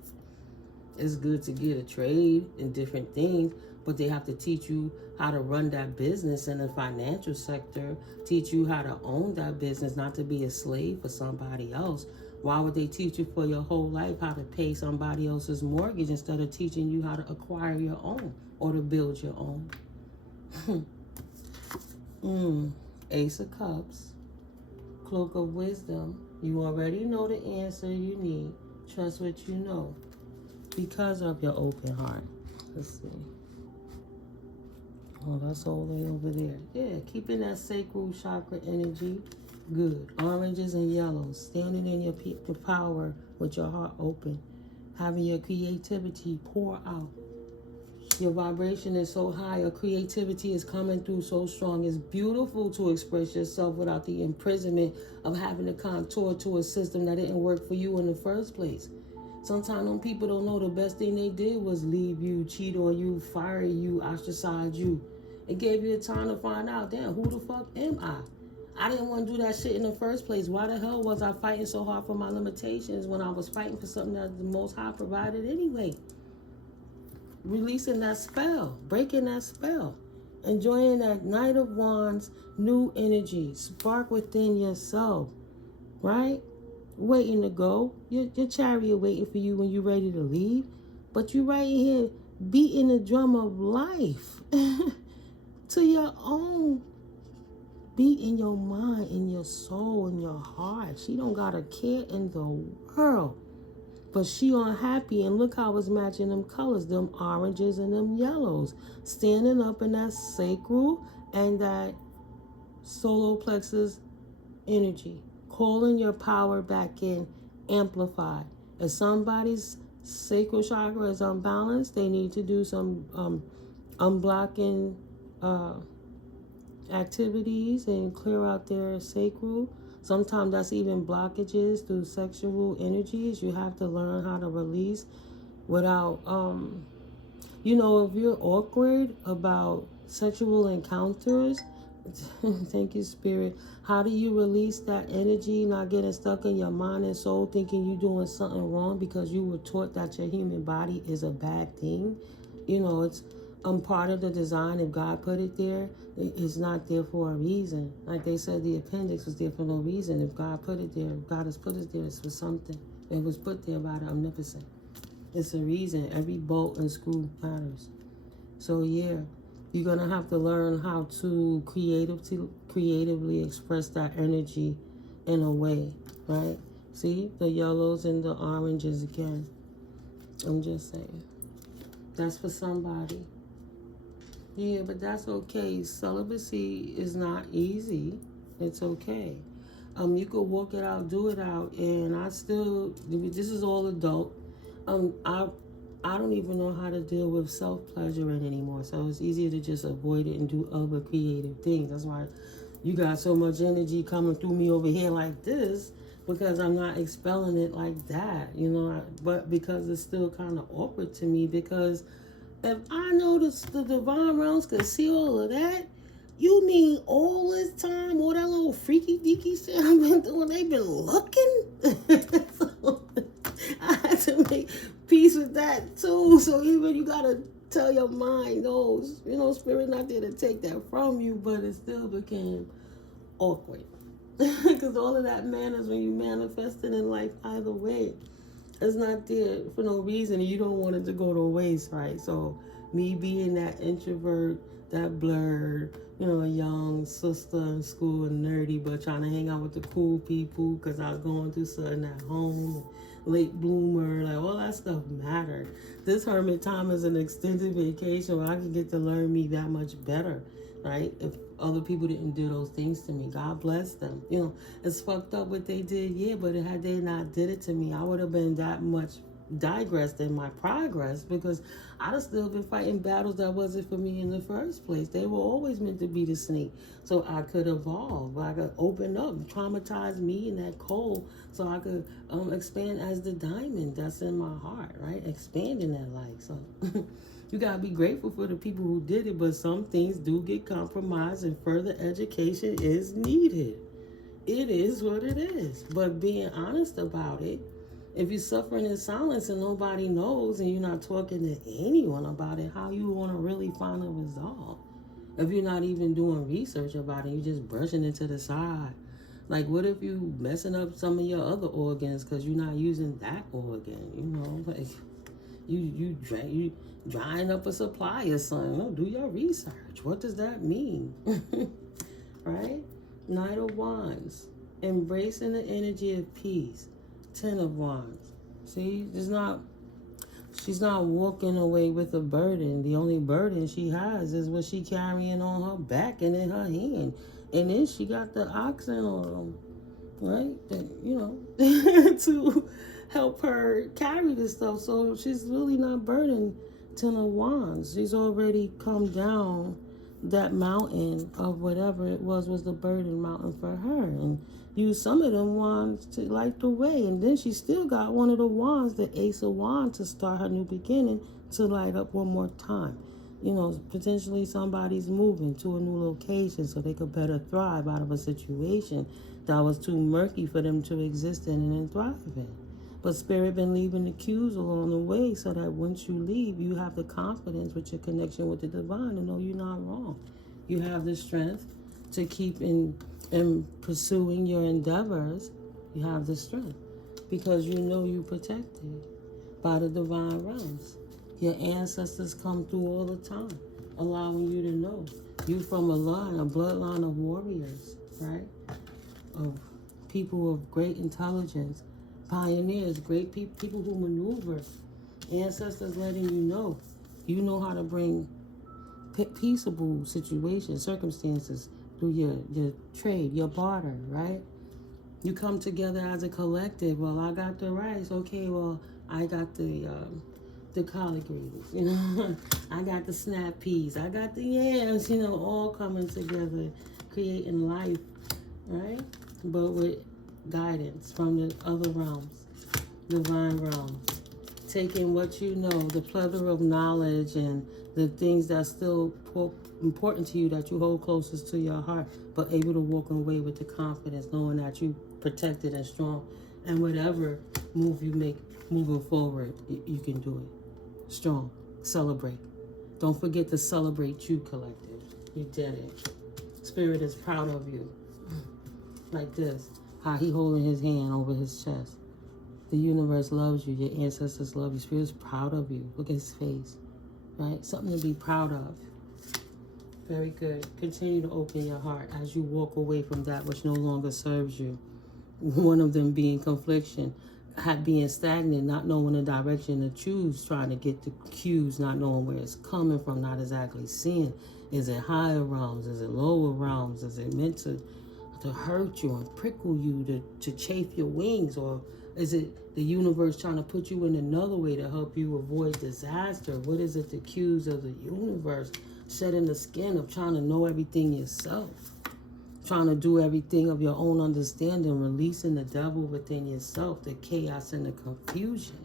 It's good to get a trade in different things, but they have to teach you how to run that business in the financial sector, teach you how to own that business, not to be a slave for somebody else. Why would they teach you for your whole life how to pay somebody else's mortgage instead of teaching you how to acquire your own or to build your own? Ace of Cups, Cloak of Wisdom. You already know the answer you need. Trust what you know because of your open heart. Let's see. Oh, that's all the way over there. Yeah, keeping that sacral chakra energy. Good. Oranges and yellows. Standing in your power with your heart open. Having your creativity pour out. Your vibration is so high. Your creativity is coming through so strong. It's beautiful to express yourself without the imprisonment of having to contour to a system that didn't work for you in the first place. Sometimes them people don't know the best thing they did was leave you, cheat on you, fire you, ostracize you. It gave you the time to find out, damn, who the fuck am I? I didn't want to do that shit in the first place. Why the hell was I fighting so hard for my limitations when I was fighting for something that the Most High provided anyway? Releasing that spell, breaking that spell, enjoying that Knight of Wands, new energy, spark within yourself, right? Waiting to go. Your chariot waiting for you when you're ready to leave. But you right here beating the drum of life to your own beat in your mind, in your soul, in your heart. She don't got a care in the world. But she unhappy, and look how it's matching them colors, them oranges and them yellows. Standing up in that sacral and that solar plexus energy. Calling your power back in, amplified. If somebody's sacral chakra is unbalanced. They need to do some unblocking activities and clear out their sacral. Sometimes that's even blockages through sexual energies. You have to learn how to release without, you know, if you're awkward about sexual encounters, thank you, Spirit. How do you release that energy, not getting stuck in your mind and soul, thinking you're doing something wrong because you were taught that your human body is a bad thing? You know, it's part of the design. If God put it there, it's not there for a reason. Like they said, the appendix was there for no reason. If God put it there, if God has put it there, it's for something. It was put there by the Omnipotent. It's a reason. Every bolt and screw matters. So yeah, you're going to have to learn how to creatively express that energy in a way, right? See, the yellows and the oranges again. I'm just saying. That's for somebody. Yeah, but that's okay. Celibacy is not easy. It's okay. You could walk it out, do it out, and this is all adult. I don't even know how to deal with self-pleasuring anymore. So it's easier to just avoid it and do other creative things. That's why you got so much energy coming through me over here like this, because I'm not expelling it like that, you know. But because it's still kind of awkward to me, because if I know the divine realms could see all of that, you mean all this time, all that little freaky deaky shit I've been doing, they've been looking? So, I had to make peace with that too. So even you gotta tell your mind, no, you know, Spirit not there to take that from you, but it still became awkward. Because all of that manners when you manifested in life either way, it's not there for no reason, and you don't want it to go to waste, right? So me being that introvert, that blurred, you know, a young sister in school and nerdy, but trying to hang out with the cool people because I was going through something at home, late bloomer, like all that stuff mattered. This hermit time is an extended vacation where I can get to learn me that much better, right? If other people didn't do those things to me, God bless them. You know, it's fucked up what they did, yeah, but had they not did it to me, I would have been that much digressed in my progress, because I'd have still been fighting battles that wasn't for me in the first place. They were always meant to be the snake, so I could evolve, I could open up, traumatize me in that coal, so I could expand as the diamond that's in my heart, right? Expand in that light. So you gotta be grateful for the people who did it, but some things do get compromised and further education is needed. It is what it is. But being honest about it, if you're suffering in silence and nobody knows and you're not talking to anyone about it, how you want to really find a result? If you're not even doing research about it, you're just brushing it to the side. Like, what if you messing up some of your other organs because you're not using that organ? You know, like you drying up a supply or something. No, do your research. What does that mean? Right? Knight of Wands, embracing the energy of peace. 10 of Wands. See, she's not walking away with a burden. The only burden she has is what she carrying on her back and in her hand. And then she got the oxen on them, right? That, you know, to help her carry this stuff. So she's really not burdened. 10 of Wands. She's already come down that mountain of whatever it was the burden mountain for her, and use some of them wands to light the way. And then she still got one of the wands, the Ace of Wands, to start her new beginning, to light up one more time. You know, potentially somebody's moving to a new location so they could better thrive out of a situation that was too murky for them to exist in and thrive in. But Spirit been leaving the cues along the way so that once you leave, you have the confidence with your connection with the divine to know you're not wrong. You have the strength to keep in pursuing your endeavors. You have the strength because you know you're protected by the divine realms. Your ancestors come through all the time, allowing you to know you from a bloodline of warriors, right? Of people of great intelligence. Pioneers, great people who maneuver. Ancestors letting you know how to bring peaceable situations, circumstances through your trade, your barter, right? You come together as a collective. Well, I got the rice. Okay, well, I got the collard greens, you know. I got the snap peas. I got the yams, you know, all coming together, creating life, right? But with guidance from the other realms, divine realms. Taking what you know, the plethora of knowledge and the things that's still important to you that you hold closest to your heart, but able to walk away with the confidence, knowing that you protected and strong. And whatever move you make moving forward, you can do it. Strong. Celebrate. Don't forget to celebrate you, collective. You did it. Spirit is proud of you. Like this. How he holding his hand over his chest. The universe loves you. Your ancestors love you. Spirit is proud of you. Look at his face. Right? Something to be proud of. Very good. Continue to open your heart as you walk away from that which no longer serves you. One of them being confliction. Being stagnant, not knowing the direction to choose, trying to get the cues, not knowing where it's coming from, not exactly seeing. Is it higher realms? Is it lower realms? Is it meant to hurt you and prickle you, to chafe your wings? Or is it the universe trying to put you in another way to help you avoid disaster? What is it, the cues of the universe? Shedding the skin of trying to know everything yourself. Trying to do everything of your own understanding, releasing the devil within yourself, the chaos and the confusion.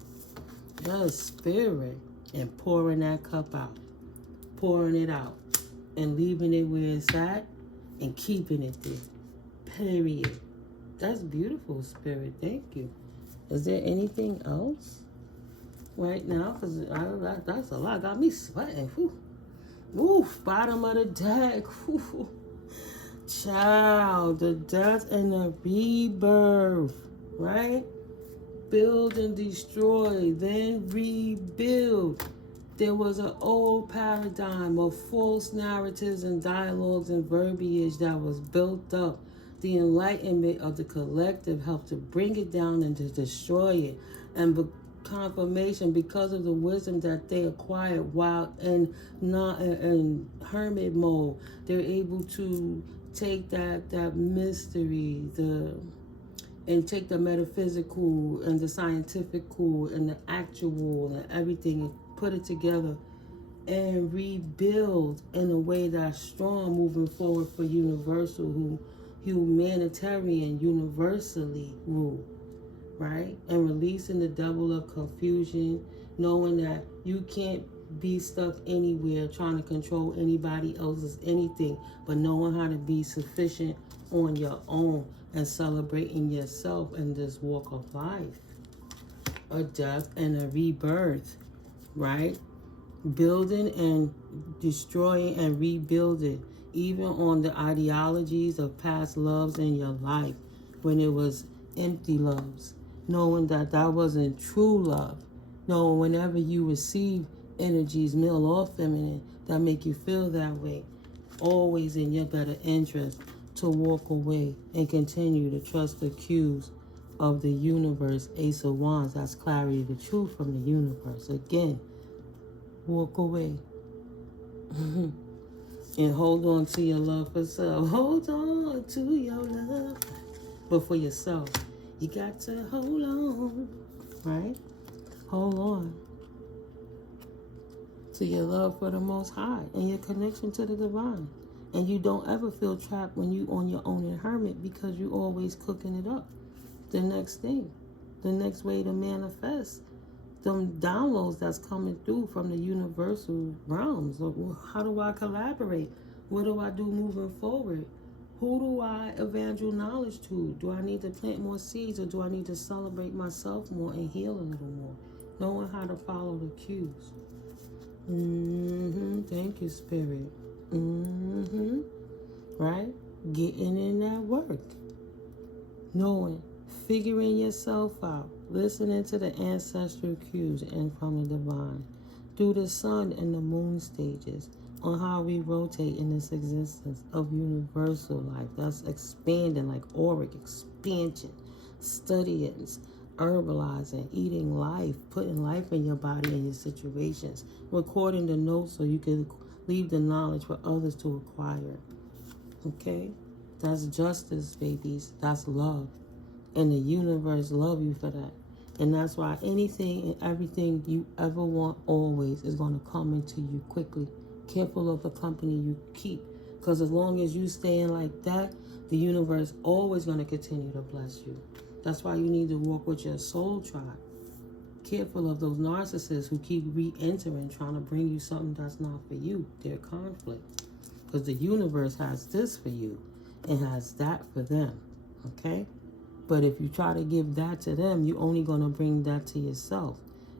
Yes, spirit. And pouring that cup out. Pouring it out. And leaving it where it's at and keeping it there. Period. That's beautiful, spirit. Thank you. Is there anything else right now? Because that's a lot. Got me sweating. Whew. Woof. Bottom of the deck. Whew. Child, the death and the rebirth, right? Build and destroy, then rebuild. There was an old paradigm of false narratives and dialogues and verbiage that was built up. The enlightenment of the collective helped to bring it down and to destroy it. And confirmation, because of the wisdom that they acquired while in hermit mode, they're able to take that mystery, and take the metaphysical and the scientifical and the actual and everything and put it together and rebuild in a way that's strong moving forward for universal, humanitarian, universally rule, right? And releasing the devil of confusion, knowing that you can't be stuck anywhere trying to control anybody else's anything, but knowing how to be sufficient on your own and celebrating yourself in this walk of life. A death and a rebirth, right? Building and destroying and rebuilding, even on the ideologies of past loves in your life when it was empty loves, knowing that that wasn't true love, knowing whenever you receive energies, male or feminine, that make you feel that way, always in your better interest to walk away and continue to trust the cues of the universe. Ace of Wands, that's clarity, the truth from the universe. Again, walk away. And hold on to your love for self. Hold on to your love. But for yourself, you got to hold on, right? Hold on to your love for the Most High and your connection to the divine. And you don't ever feel trapped when you on your own in hermit, because you always cooking it up. The next thing, the next way to manifest them downloads that's coming through from the universal realms. How do I collaborate? What do I do moving forward? Who do I evangel knowledge to? Do I need to plant more seeds, or do I need to celebrate myself more and heal a little more? Knowing how to follow the cues. Thank you, Spirit. Right? Getting in that work. Knowing. Figuring yourself out. Listening to the ancestral cues and from the divine. Through the sun and the moon stages. On how we rotate in this existence of universal life. That's expanding, like auric expansion. Studying. Herbalizing, eating life, putting life in your body and your situations, recording the notes so you can leave the knowledge for others to acquire. Okay? That's justice, babies. That's love. And the universe love you for that. And that's why anything and everything you ever want always is going to come into you quickly. Careful of the company you keep. Because as long as you staying like that, the universe always going to continue to bless you. That's why you need to walk with your soul tribe. Careful of those narcissists who keep re-entering, trying to bring you something that's not for you. They're conflict. Because the universe has this for you and has that for them. Okay? But if you try to give that to them, you're only going to bring that to yourself.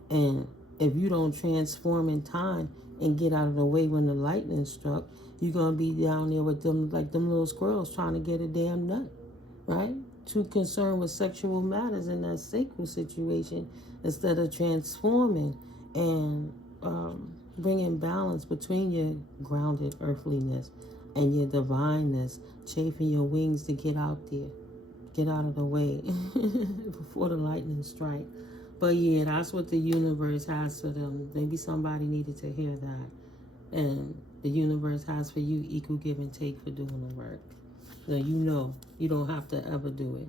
And if you don't transform in time and get out of the way when the lightning struck, you're going to be down there with them like them little squirrels trying to get a damn nut, right? Too concerned with sexual matters in that sacral situation instead of transforming and bringing balance between your grounded earthliness and your divineness, chafing your wings to get out there. Get out of the way before the lightning strike. But yeah, that's what the universe has for them. Maybe somebody needed to hear that. And the universe has for you equal give and take for doing the work. So you know you don't have to ever do it.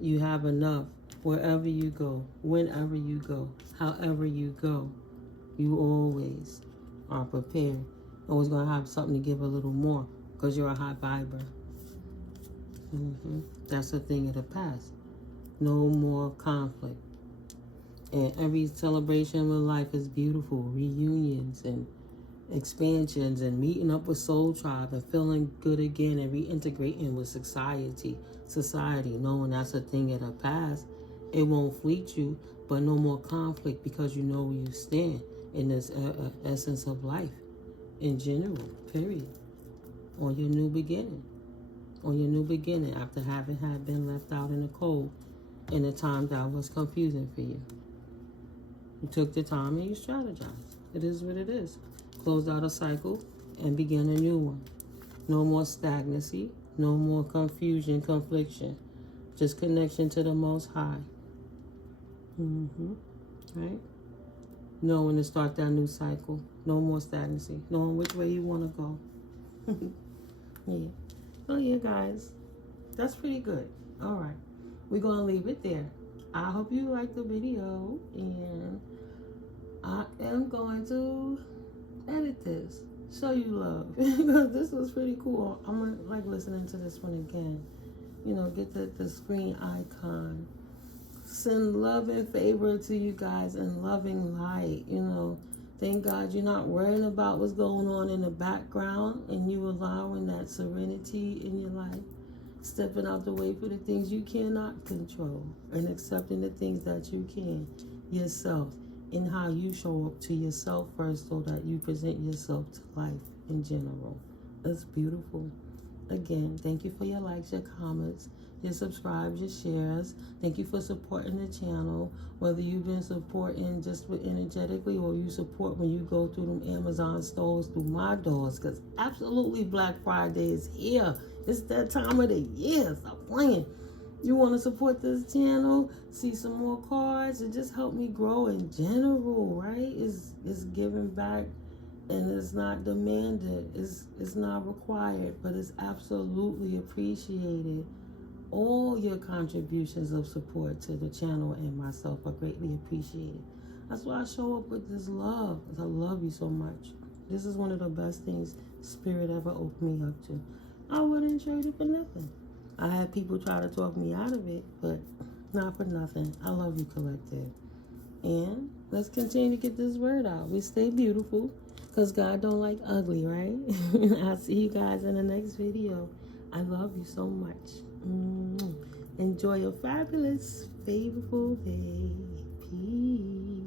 You have enough wherever you go, whenever you go, however you go. You always are prepared. Always going to have something to give a little more because you're a high viber. That's a thing of the past. No more conflict. And every celebration of life is beautiful. Reunions and expansions and meeting up with soul tribe and feeling good again and reintegrating with society, knowing that's a thing of the past. It won't fleet you, but no more conflict because you know where you stand in this essence of life in general, period. On your new beginning. On your new beginning after having been left out in the cold in a time that was confusing for you. You took the time and you strategized. It is what it is. Closed out a cycle and begin a new one. No more stagnancy, no more confusion, confliction. Just connection to the Most High. Right? Knowing to start that new cycle. No more stagnancy. Knowing which way you want to go. Yeah. So yeah, guys, that's pretty good. All right, we're gonna leave it there. I hope you liked the video, and I am going to edit this, show you love. This was pretty cool. I'm gonna like listening to this one again. You know, get the screen icon. Send love and favor to you guys and loving light. You know, thank God you're not worrying about what's going on in the background and you allowing that serenity in your life, stepping out the way for the things you cannot control and accepting the things that you can, yourself, and how you show up to yourself first so that you present yourself to life in general. That's beautiful. Again, thank you for your likes, your comments, your subscribes, your shares. Thank you for supporting the channel, whether you've been supporting just with energetically or you support when you go through them Amazon stores through my doors, because absolutely Black Friday is here. It's that time of the year. Stop playing. You want to support this channel, see some more cards, and just help me grow in general, right? It's giving back. And it's not demanded, it's not required, but it's absolutely appreciated. All your contributions of support to the channel and myself are greatly appreciated. That's why I show up with this love, because I love you so much. This is one of the best things Spirit ever opened me up to. I wouldn't trade it for nothing. I had people try to talk me out of it, but not for nothing. I love you, collective. And let's continue to get this word out. We stay beautiful. Because God don't like ugly, right? I'll see you guys in the next video. I love you so much. Enjoy a fabulous, favorable day. Peace.